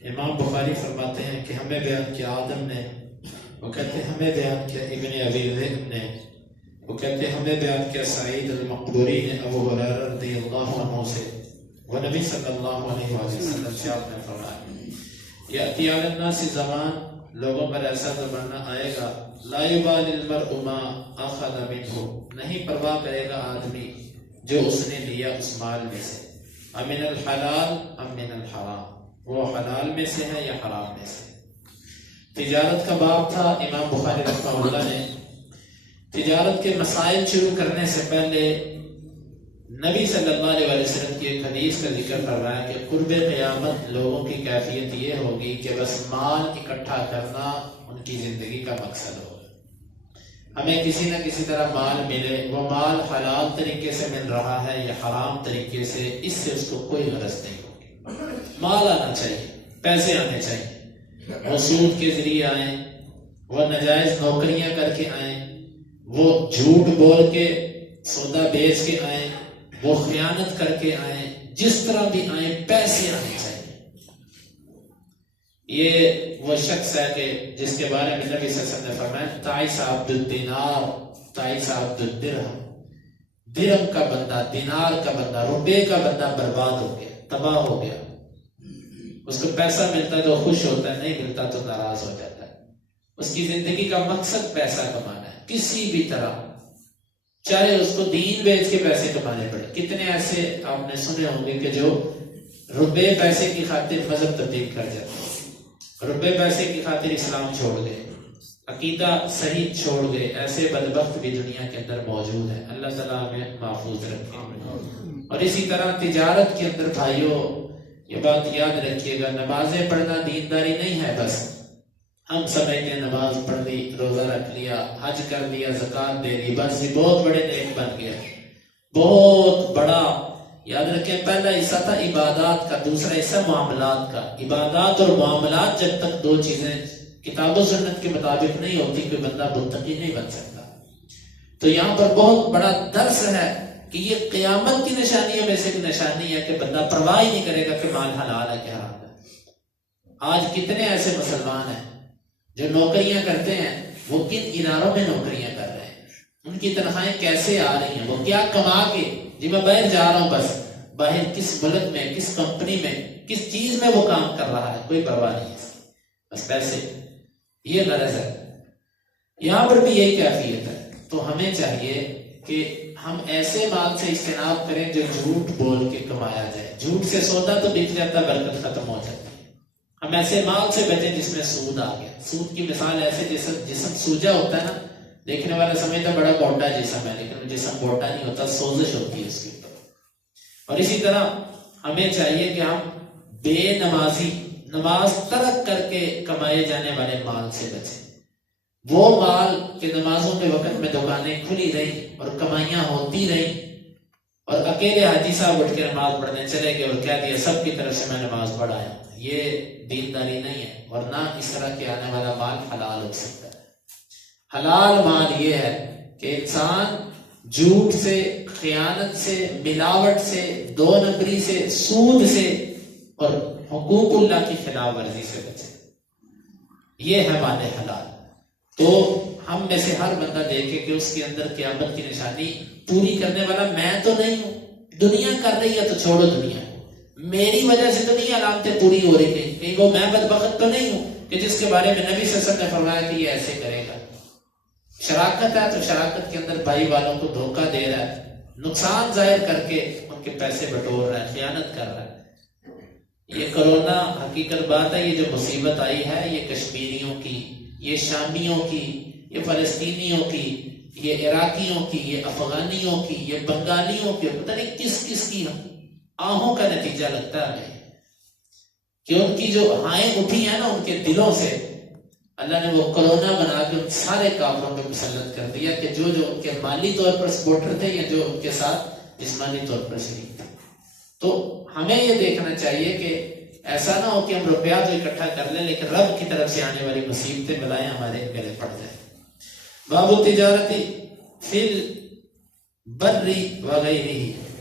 امام بخاری فرماتے ہیں کہ ہمیں بیان کیا آدم نے، وہ کہتے ہیں ہمیں بیان کیا ابن ابی ذئب نے، وہ کہتے ہیں ہمیں بیان کیا سعید المقبوری نے ابو ہریرہ رضی اللہ عنہ سے، وہ نبی صلی اللہ علیہ وسلم سے آپ نے فرمایا یأتی علی الناس زمان، لوگوں پر ایسا زمانہ آئے گا لا یبالی المرء ما اخذ منہ، نہیں پرواہ کرے گا آدمی جو اس نے لیا اس مال میں سے، امن الحلال ام من الحرام، وہ حلال میں سے ہے یا حرام میں سے۔ تجارت کا باب تھا۔ امام بخاری رحمہ اللہ نے تجارت کے مسائل شروع کرنے سے پہلے نبی صلی اللہ علیہ وسلم کی ایک حدیث کا ذکر فرمایا کہ قرب قیامت لوگوں کی کیفیت یہ ہوگی کہ بس مال اکٹھا کرنا ان کی زندگی کا مقصد ہوگا۔ ہمیں کسی نہ کسی طرح مال ملے، وہ مال حلال طریقے سے مل رہا ہے یا حرام طریقے سے، اس سے اس کو کوئی غرض نہیں ہوگی۔ مال آنا چاہیے، پیسے آنے چاہیے، وہ سود کے ذریعے آئیں، وہ ناجائز نوکریاں کر کے آئیں، وہ جھوٹ بول کے سودا بیچ کے آئیں، وہ خیانت کر کے آئیں، جس طرح بھی آئیں پیسے آنے چاہیے۔ یہ وہ شخص ہے کہ جس کے بارے میں نبی صلی اللہ علیہ وسلم نے فرمایا تعیس عبد الدینار تعیس عبد الدرہم، درہم کا بندہ، دینار کا بندہ، روپے کا بندہ برباد ہو گیا، تباہ ہو گیا۔ اس کو پیسہ ملتا ہے تو خوش ہوتا ہے، نہیں ملتا تو ناراض ہو جاتا ہے۔ اس کی زندگی کا مقصد پیسہ کمانا ہے کسی بھی طرح، چاہے اس کو دین بیچ کے پیسے کمانے پڑے۔ کتنے ایسے آپ نے سنے ہوں گے کہ جو روپے پیسے کی خاطر مذہب تبدیل کر جاتے ہیں، روپے پیسے کی خاطر اسلام چھوڑ گئے، عقیدہ صحیح چھوڑ گئے۔ ایسے بدبخت بھی دنیا کے اندر موجود ہیں، اللہ تعالیٰ ہمیں محفوظ رکھے۔ اور اسی طرح تجارت کے اندر بھائیوں یہ بات یاد رکھیے گا، نمازیں پڑھنا دینداری نہیں ہے۔ بس ہم سمجھتے ہیں نماز پڑھ لی، روزہ رکھ لیا، حج کر لیا، زکوٰۃ دے دی، بس یہ بہت بڑے نیک بن گیا، بہت بڑا۔ یاد رکھیں پہلا حصہ تھا عبادات کا، دوسرا حصہ معاملات کا۔ عبادات اور معاملات جب تک دو چیزیں کتاب و سنت کے مطابق نہیں ہوتی، کوئی بندہ متقی نہیں بن سکتا۔ تو یہاں پر بہت بڑا درس ہے کہ یہ قیامت کی نشانیوں میں سے ایک نشانی ہے کہ بندہ پرواہ ہی نہیں کرے گا کہ مال حلال ہے کہ حرام ہے۔ آج کتنے ایسے مسلمان ہیں جو نوکریاں کرتے ہیں، وہ کن اداروں میں نوکریاں کر رہے ہیں، ان کی تنخواہیں کیسے آ رہی ہیں، وہ کیا کما کے، جی میں باہر جا رہا ہوں، بس باہر کس ملک میں، کس کمپنی میں، کس چیز میں وہ کام کر رہا ہے، کوئی پرواہ نہیں ہے، بس پیسے، یہ غرض ہے۔ یہاں پر بھی یہی کیفیت ہے۔ تو ہمیں چاہیے کہ ہم ایسے مال سے اجتناب کریں جو جھوٹ بول کے کمایا جائے۔ جھوٹ سے سودا تو بک جاتا، برکت ختم ہو جاتی ہے۔ ہم ایسے مال سے بچیں جس میں سود آ گیا۔ سود کی مثال ایسے جسم سوجا ہوتا ہے نا، دیکھنے والا سمجھتا بڑا موٹا جسم ہے، لیکن جسم موٹا نہیں ہوتا، سوزش ہوتی ہے اس کے اوپر۔ اور اسی طرح ہمیں چاہیے کہ ہم بے نمازی، نماز ترک کر کے کمائے جانے والے مال سے بچیں۔ وہ مال کہ نمازوں کے وقت میں دکانیں کھلی رہی اور کمائیاں ہوتی رہی، اور اکیلے حاجی صاحب اٹھ کے نماز پڑھنے چلے گئے اور کہہ دیا سب کی طرف سے میں نماز پڑھایا، یہ دینداری نہیں ہے۔ ورنہ اس طرح کے آنے والا مال حلال ہو سکتا ہے۔ حلال مال یہ ہے کہ انسان جھوٹ سے، خیانت سے، ملاوٹ سے، دو نمبری سے، سود سے اور حقوق اللہ کی خلاف ورزی سے بچے، یہ ہے مال حلال۔ تو ہم میں سے ہر بندہ دیکھے کہ اس کے اندر قیامت کی نشانی پوری کرنے والا میں تو نہیں ہوں۔ دنیا کر رہی ہے تو چھوڑو دنیا، میری وجہ سے تو نہیں علامتیں پوری ہو رہی تھیں، کہیں وہ میں بدبخت تو نہیں ہوں کہ جس کے بارے میں نبی صلی اللہ علیہ وسلم نے فرمایا کہ یہ ایسے کرے گا۔ شراکت ہے تو شراکت کے اندر بھائی والوں کو دھوکہ دے رہا ہے، نقصان ظاہر کر کے ان کے پیسے بٹور رہا ہے، خیانت کر رہا ہے۔ یہ کرونا حقیقت بات ہے، یہ جو مصیبت آئی ہے یہ کشمیریوں کی، یہ شامیوں کی، یہ فلسطینیوں کی، یہ عراقیوں کی، یہ افغانیوں کی، یہ بنگالیوں کی، پتہ نہیں کس کس کی آہوں کا نتیجہ لگتا ہے ہمیں کہ ان کی جو ہائیں اٹھی ہیں نا ان کے دلوں سے، اللہ نے وہ کرونا بنا کے ان سارے کافروں پہ مسلط کر دیا کہ جو ان کے مالی طور پر سپورٹر تھے یا جو ان کے ساتھ جسمانی طور پر شریک تھے۔ تو ہمیں یہ دیکھنا چاہیے کہ ایسا نہ ہو کہ ہم روپیہ تو اکٹھا کر لیں لیکن رب کی طرف سے آنے والی مصیبتیں بلائیں ہمارے گلے پڑ جائیں۔ باب التجارتی فی البر وغیرہ،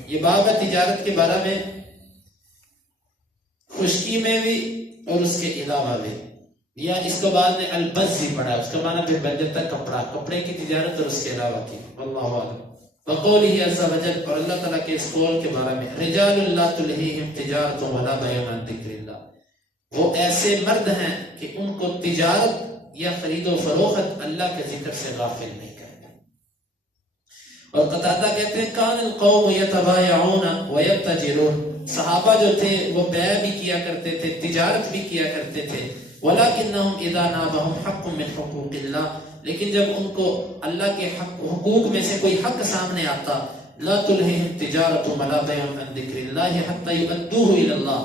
یہ باب ہے تجارت کے بارے میں، خشکی میں بھی اور اس کے علاوہ بھی، یا اس کو بعد نے البزی پڑھا، اس کا معنی پھر بن جاتا کپڑا، کپڑے کی تجارت اور اس کے علاوہ کی۔ اللہ اعلم۔ وقوله عز وجل، اور اللہ تعالیٰ کے اس قول کے بارے میں، رجال لا تلہیہم تجارت ولا بیع عن ذکر اللہ، وہ ایسے مرد ہیں کہ ان کو تجارت یا خرید و فروخت اللہ کے ذکر سے غافل نہیں کرتے۔ اور قتادہ کہتے ہیں کان القوم یتبایعون ویتجرون، صحابہ جو تھے وہ بیع بھی کیا کرتے تھے، تجارت بھی کیا کرتے تھے، وَلَكِنَّهُمْ إِذَا نَابَهُمْ حَقٌّ مِّنْ حُقُوقِ اللَّهِ، لیکن جب ان کو اللہ کے حقوق میں سے کوئی حق سامنے آتا، لَا تُلْهِهِمْ تِجَارَةٌ وَلَا بَيْعٌ عَن ذِكْرِ اللَّهِ حَتَّى يُؤَدُّوهُ إِلَى اللَّهِ،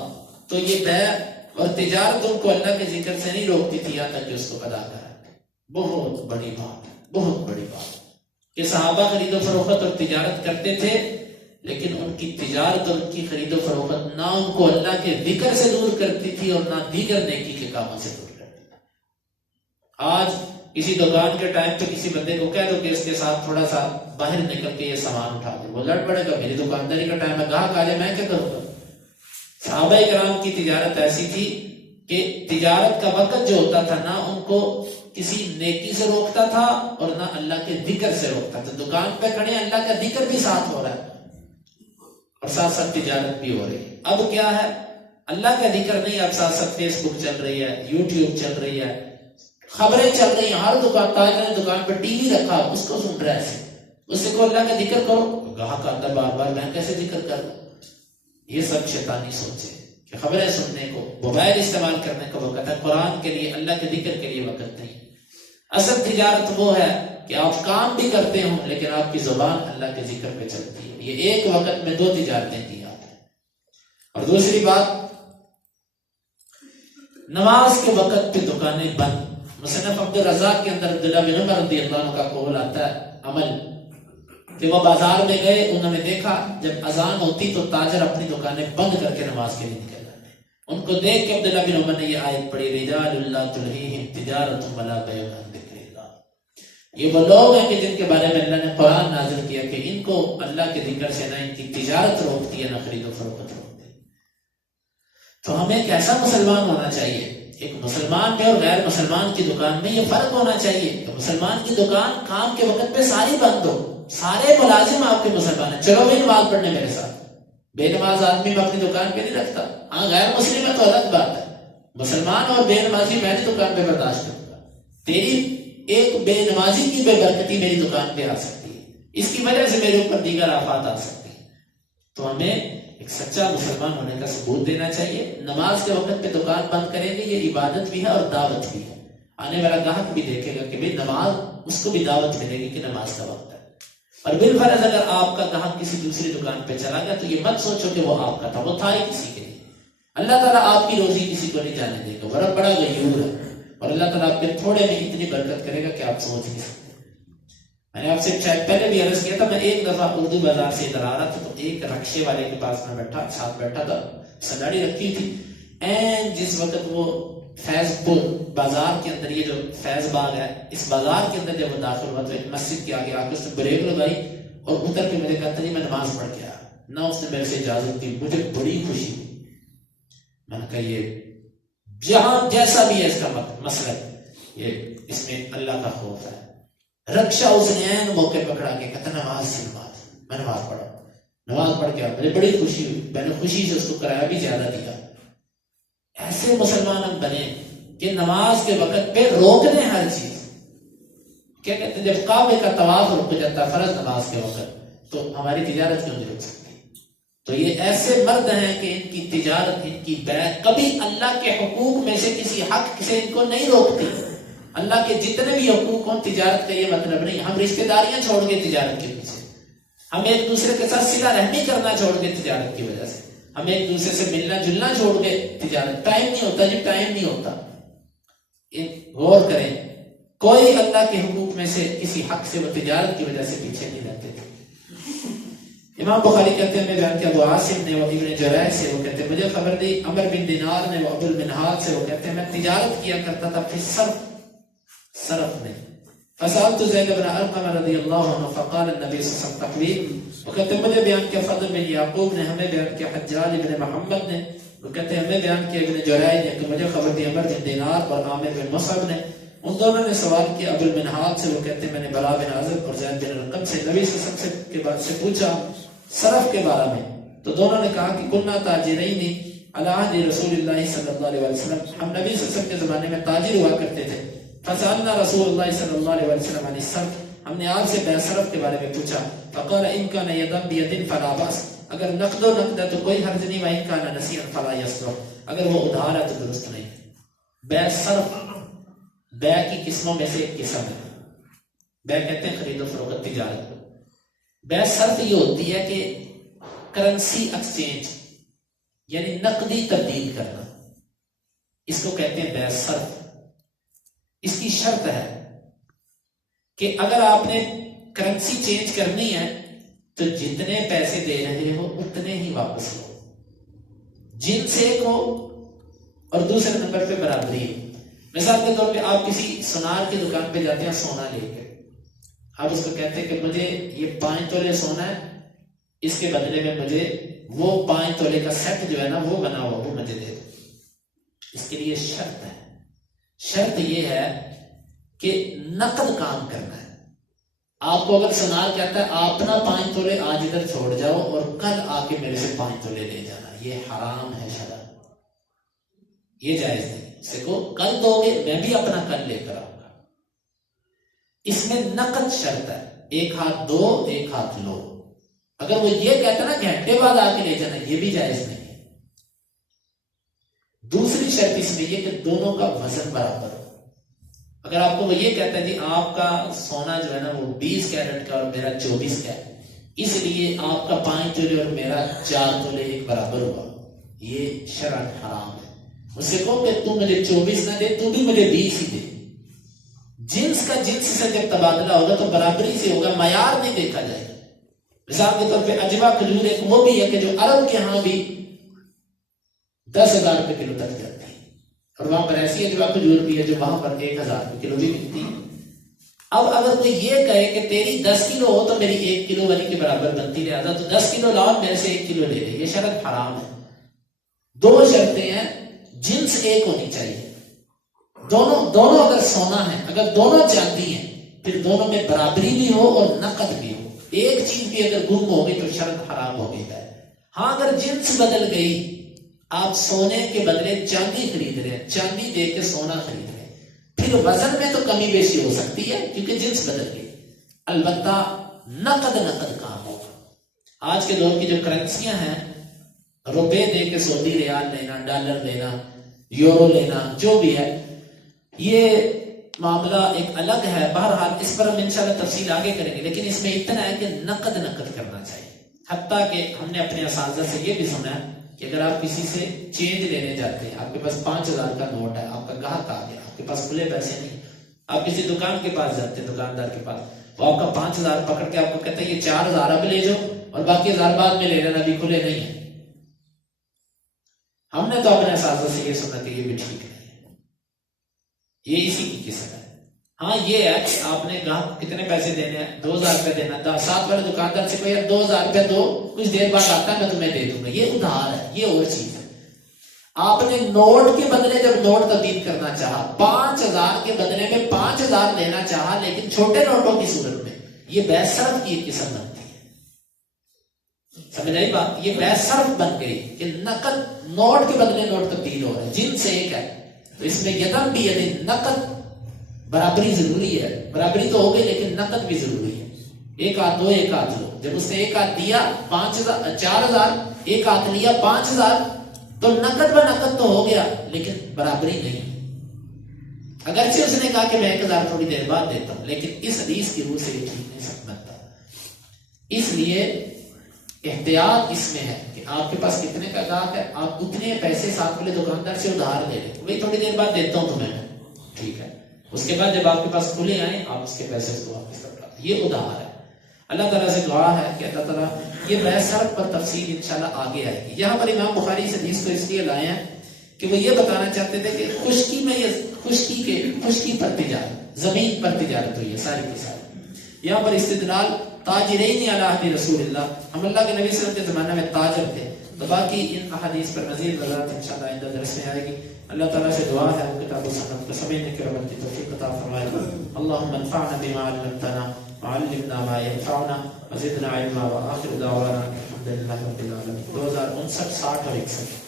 تو یہ بیع اور تجارت ان کو اللہ کے ذکر سے نہیں روکتی تھی یہاں تک کہ اس کو ادا کریں۔ بہت بڑی بات، بہت بڑی بات کہ صحابہ خرید و فروخت اور تجارت کرتے تھے، لیکن ان کی تجارت اور ان کی خرید و فروخت نہ ان کو اللہ کے ذکر سے دور کرتی تھی اور نہ دیگر نیکی کے کاموں سے دور کرتی تھی۔ آج کسی دکان کے ٹائم پہ کسی بندے کو کہہ دو کہ اس کے ساتھ تھوڑا سا باہر نکل کے یہ سامان اٹھا دے، وہ لڑ پڑے گا، میری دکانداری کا ٹائم ہے، گاہک آ جائے میں کیا کروں گا۔ صحابہ کرام کی تجارت ایسی تھی کہ تجارت کا وقت جو ہوتا تھا نہ ان کو کسی نیکی سے روکتا تھا اور نہ اللہ کے ذکر سے روکتا تھا۔ دکان پہ کھڑے اللہ کا ذکر بھی ساتھ ہو رہا ہے اور ساتھ ساتھ تجارت بھی ہو رہی ہے۔ اب کیا ہے، اللہ کا ذکر نہیں، اب ساتھ ساتھ فیس بک چل رہی ہے، یوٹیوب چل رہی ہے، خبریں چل رہی ہیں، ہر دکان تاجر نے دکان پہ ٹی وی رکھا، اس کو سن رہا ہے، اس سے کو اللہ کا ذکر کرو، گاہک آتا بار بار میں کیسے ذکر کروں۔ یہ سب شیطانی سوچے کہ خبریں سننے کو، موبائل استعمال کرنے کا وقت ہے، قرآن کے لیے اللہ کے ذکر کے لیے وقت نہیں۔ اصل تجارت وہ ہے کہ آپ کام بھی کرتے ہوں لیکن آپ کی زبان اللہ کے ذکر پہ چلتی ہے۔ یہ ایک وقت میں دو تجارتیں کی آپ ہیں۔ اور دوسری بات، نماز کے وقت پہ دکانیں بند۔ مصنف عبد الرزاق کے اندر عبداللہ بن عمر رضی اللہ عنہ کا قول آتا ہے، عمل، کہ وہ بازار میں گئے، انہوں نے دیکھا جب اذان ہوتی تو تاجر اپنی دکانیں بند کر کے نماز کے لیے نکل جاتے۔ ان کو دیکھ کے عبداللہ بن عمر نے یہ آیت پڑھی، رجال لا تلہیہم تجارت ولا بیع عن ذکر اللہ۔ یہ وہ لوگ ہیں کہ جن کے بارے میں اللہ نے قرآن نازل کیا کہ ان کو اللہ کے ذکر سے نہ ان کی تجارت روکتی ہے نہ خرید و فروخت روکتی ہے۔ تو ہمیں کیسا مسلمان ہونا چاہیے؟ ایک مسلمان میں اور غیر مسلمان کی دکان میں یہ فرق ہونا چاہیے کہ مسلمان کی دکان کام کے وقت پہ ساری بند ہو، سارے ملازم آپ کے مسلمان ہیں، چلو بھائی نماز پڑھنے میرے ساتھ۔ بے نماز آدمی میں اپنی دکان پہ نہیں رکھتا، ہاں غیر مسلم ہے تو الگ بات ہے، مسلمان اور بے نمازی میں نے دکان پہ برداشت کروں گا، تیری ایک بے نمازی کی بے برکتی میری دکان پہ آ سکتی ہے، اس کی وجہ سے میرے اوپر دیگر آفات آ سکتی ہیں۔ تو ہمیں ایک سچا مسلمان ہونے کا ثبوت دینا چاہیے۔ نماز کے وقت پہ دکان بند کریں گے، یہ عبادت بھی ہے اور دعوت بھی ہے۔ آنے والا گاہک بھی دیکھے گا کہ بھئی نماز، اس کو بھی دعوت ملے گی کہ نماز کا وقت ہے۔ اور بالفرض اگر آپ کا گاہک کسی دوسری دکان پہ چلا گیا تو یہ مت سوچو کہ وہ آپ کا تھا، وہ تھا ہی کسی کے لیے۔ اللہ تعالیٰ آپ کی روزی کسی کو نہیں جانے دے گا، ورنہ بڑا غیور ہے، اور اللہ تعالیٰ آپ کے تھوڑے میں اتنی برکت کرے گا کہ آپ سوچ نہیں سکتے۔ میں نے آپ سے شاید پہلے بھی عرض کیا تھا، میں ایک دفعہ اردو بازار سے ادھر آ رہا تھا تو ایک رکشے والے کے پاس میں ساتھ بیٹھا تھا، سناڑی رکھی تھی، این جس وقت وہ فیض پور بازار کے اندر، یہ جو فیض باغ ہے اس بازار کے اندر جب وہ داخل ہوا تو ایک مسجد کے آگے آ کے اس نے بریک لگائی اور اتر کے مجھے کہا تھا میں نماز پڑھ کے آیا، نہ اس نے میرے سے اجازت دی، مجھے بڑی خوشی ہوئی۔ میں نے کہا یہ جہاں جیسا بھی ہے اس کا مسئلہ، یہ اس میں اللہ کا خوف ہے۔ رکشا اس نے این موقع پکڑا کے کہتا نماز سے نماز، میں نماز پڑھا، نماز پڑھ کے مجھے بڑی خوشی ہوئی، میں نے خوشی سے اس کو کرایہ بھی زیادہ دیا۔ ایسے مسلمان ہم بنے کہ نماز کے وقت پہ روک دیں ہر چیز۔ کیا کہتے ہیں جب کعبے کا طواف رک جاتا فرض نماز کے وقت تو ہماری تجارت کیوں نہیں رک سکتی؟ تو یہ ایسے مرد ہیں کہ ان کی تجارت، ان کی بیع کبھی اللہ کے حقوق میں سے کسی حق سے ان کو نہیں روکتی۔ اللہ کے جتنے بھی حقوق ہوں، تجارت کا یہ مطلب نہیں ہم رشتہ داریاں چھوڑ گئے تجارت کے پیچھے، ہم ایک دوسرے کے ساتھ صلہ رحمی کرنا چھوڑ گئے تجارت کی وجہ سے، ہم ایک دوسرے سے ملنا جلنا چھوڑ گئے تجارت۔ ٹائم نہیں ہوتا جی، ٹائم نہیں ہوتا۔ غور کریں، کوئی اللہ کے حقوق میں سے کسی حق سے وہ تجارت کی وجہ سے پیچھے نہیں رہتے تھے۔ امام بخاری کہتے ہیں میں بیان کیا، ابو عاصم نے وہ ابن جرائح سے وہ کہتے ہیں مجھے خبر دی، عمر بن دینار نے وہ ابو المنہال سے وہ کہتے ہیں میں تجارت کیا کرتا تھا پھر صرف میں۔ فسألت زید بن ارقم رضی اللہ عنہ فقال النبی صلی اللہ علیہ وسلم تقویم، وہ کہتے ہیں مجھے بیان کیا فضل بن یعقوب نے، ہمیں بیان کیا حجاج بن محمد نے، وہ کہتے ہیں ہمیں بیان کیا ابن جرائج نے کہ مجھے خبر دی عمر بن دینار اور عامر بن مصعب نے، ان دونوں نے سوال کیا ابو المنہال سے، وہ کہتے ہیں میں نے بلا بن عازب اور زید بن ارقم سے نبی صلی اللہ علیہ وسلم کے بعد سے پوچھا صرف کے بارے میں، تو دونوں نے کہا کہ کننا تاجرین علی عہد رسول اللہ صلی اللہ علیہ وسلم، ہم نبی صلی اللہ علیہ وسلم کے زمانے میں تاجر ہوا کرتے تھے، فسألنا رسول اللہ صلی اللہ علیہ وسلم عن الصرف، ہم نے آپ سے بیع صرف کے بارے میں پوچھا، فقال ان کان یدن بیدن فلا باس، اگر نقد و نقد ہے تو کوئی حرج نہیں، وان کان نسیئا فلا یصرف، اگر وہ ادھار ہے تو درست نہیں۔ بیع صرف بیع کی قسموں میں سے ایک قسم ہے، بیع کہتے ہیں خرید و فروخت تجارت۔ بیع صرف یہ ہوتی ہے کہ کرنسی ایکسچینج یعنی نقدی تبدیل کرنا، اس کو کہتے ہیں بیع صرف۔ اس کی شرط ہے کہ اگر آپ نے کرنسی چینج کرنی ہے تو جتنے پیسے دے رہے ہو اتنے ہی واپس لو، جنس ایک ہو اور دوسرے نمبر پہ برابری ہو۔ مثال کے طور پہ آپ کسی سونار کی دکان پہ جاتے ہیں سونا لے کے، آپ اس کو کہتے ہیں کہ مجھے یہ 5 تولے سونا ہے، اس کے بدلے میں مجھے وہ 5 تولے کا سیٹ جو ہے نا وہ بنا ہوا وہ مجھے دے دو۔ اس کے لیے شرط ہے، شرط یہ ہے کہ نقد کام کرنا ہے۔ آپ کو اگر سونار کہتا ہے آپ نا 5 تولے آج ادھر چھوڑ جاؤ اور کل آ کے میرے سے 5 تولے لے جانا، یہ حرام ہے شرع، یہ جائز نہیں۔ اسے کو کل دو گے میں بھی اپنا کل لے کر آؤں گا۔ اس میں نقد شرط ہے، ایک ہاتھ دو ایک ہاتھ لو۔ اگر وہ یہ کہتا ہے نا گھنٹے بعد آ کے لے جانا، یہ بھی جائز نہیں ہے۔ دوسری شرط اس میں یہ کہ دونوں کا وزن برابر ہو۔ اگر آپ کو وہ یہ کہتا ہے جی آپ کا سونا جو ہے نا وہ 20 کیرٹ کا اور میرا 24 کیرٹ، اس لیے آپ کا 5 تولے اور میرا 4 تولے ایک برابر ہوا، یہ شرعاً حرام ہے۔ اس سے کہو کہ تو مجھے 24 نہ دے، تو بھی مجھے 20 ہی دے۔ جنس کا جنس سے جب تبادلہ ہوگا تو برابری سے ہوگا، معیار نہیں دیکھا جائے گا۔ مثال کے طور پہ اجوا کھجور ایک وہ بھی ہے کہ جو عرب کے ہاں بھی 10,000 روپے کلو تک جاتی ہے، اور وہاں پر ایسی اجوا کھجور بھی ہے جو وہاں پر 1,000 روپے کلو بھی ملتی ہے۔ اب اگر کوئی یہ کہے کہ تیری 10 کلو ہو تو میری 1 کلو والی کے برابر بنتی، لہذا تو 10 کلو لاؤ میرے سے 1 کلو لے لے، یہ شرط حرام ہے۔ دو شرطیں ہیں، جنس ایک ہونی چاہیے، دونوں اگر سونا ہے، اگر دونوں چاندی ہیں پھر دونوں میں برابری بھی ہو اور نقد بھی ہو۔ ایک چیز بھی اگر گم ہو گئی تو شرط حرام ہو گئی ہے۔ ہاں اگر جنس بدل گئی، آپ سونے کے بدلے چاندی خرید رہے ہیں، چاندی دے کے سونا خرید رہے ہیں، پھر وزن میں تو کمی بیشی ہو سکتی ہے کیونکہ جنس بدل گئی، البتہ نقد کام ہوگا۔ آج کے دور کی جو کرنسیاں ہیں، روپے دے کے سعودی ریال لینا، ڈالر لینا، یورو لینا، جو بھی ہے، یہ معاملہ ایک الگ ہے۔ بہرحال اس پر ہم انشاءاللہ تفصیل آگے کریں گے، لیکن اس میں اتنا ہے کہ نقد کرنا چاہیے۔ حتیٰ کہ ہم نے اپنے اساتذہ سے یہ بھی سنا ہے کہ اگر آپ کسی سے چینج لینے جاتے ہیں، آپ کے پاس 5,000 کا نوٹ ہے، آپ کا گاہک آ گیا، آپ کے پاس کھلے پیسے نہیں، آپ کسی دکان کے پاس جاتے ہیں، دکاندار کے پاس، وہ آپ کا 5,000 پکڑ کے آپ کو کہتا ہے یہ 4,000 اب لے جاؤ اور باقی 1,000 بعد میں لے لینا، ابھی کھلے نہیں ہیں۔ ہم نے تو اپنے اساتذہ سے یہ سنا کہ یہ بھی ٹھیک نہیں ہے، یہ اسی کی قسم ہے۔ ہاں یہ ہے کہ آپ نے گاہک کتنے پیسے دینے ہیں، 2,000 روپے دینا، ساتھ والے دکاندار سے کوئی 2,000 روپے دو، کچھ دیر بعد آتا ہے میں تمہیں دے دوں گا، یہ ادھار ہے، یہ اور چیز ہے۔ آپ نے نوٹ کے بدلے جب نوٹ تبدیل کرنا چاہا، 5,000 کے بدلے میں 5,000 لینا چاہا لیکن چھوٹے نوٹوں کی صورت میں، یہ بیع صرف کی ایک قسم بنتی ہے۔ سمجھ آئی بات؟ یہ بیع صرف بن گئی کہ نقد، نوٹ کے بدلے نوٹ تبدیل ہو رہا ہے، جن سے ایک ہے، تو اس میں یدن بھی یدن، نقد برابری ضروری ہے، برابری تو ہو گئی لیکن نقد بھی ضروری ہے۔ ایک ہاتھ دو ایک ہاتھ لو، جب اس نے ایک ہاتھ دیا 4,000، ایک ہاتھ لیا 5,000، تو نقد و نقد تو ہو گیا لیکن برابری نہیں۔ اگرچہ اس نے کہا کہ میں 1,000 تھوڑی دیر بعد دیتا ہوں، لیکن اس حدیث کی روح سے یہ ٹھیک نہیں سمجھتا۔ اس لیے احتیاط اس میں ہے کہ آپ کے پاس کتنے کا گاہک ہے، آپ اتنے پیسے ساتھ والے دکاندار سے ادھار دے لیں، وہی تھوڑی دیر بعد دیتا ہوں تمہیں، ٹھیک ہے، اس کے بعد جب آپ کے پاس کھلے آئیں آپ اس کے پیسے اس کو واپس کرتا، یہ ادھار ہے۔ اللہ تعالیٰ سے دعا ہے کہ اللہ تعالیٰ یہ بیع صرف پر تفصیل انشاءاللہ آگے آئے گی۔ یہاں پر امام بخاری اس حدیث کو اس لیے لائے ہیں کہ وہ یہ بتانا چاہتے تھے کہ خشکی میں، یہ خشکی پر تجارت، زمین پر تجارت ہوئی ہے ساری کی ساری۔ یہاں پر استدلال تاجرین علی عہد رسول اللہ، ہم اللہ کے نبی صلی اللہ علیہ وسلم کے زمانے میں تاجر تھے، تو باقی ان احادیث پر مزید وضاحت انشاءاللہ آئندہ درس میں آئے گی. اللہ تعالیٰ سے دعا ہے وہ کتاب و سنت کو سمجھنے کی اور عمل کی توفیق عطا فرمائے. اللهم انفعنا بما علمتنا وعلمنا ما ينفعنا وزدنا علما وآخر دعوانا الحمد لله رب العالمين. 2059 60 اور 61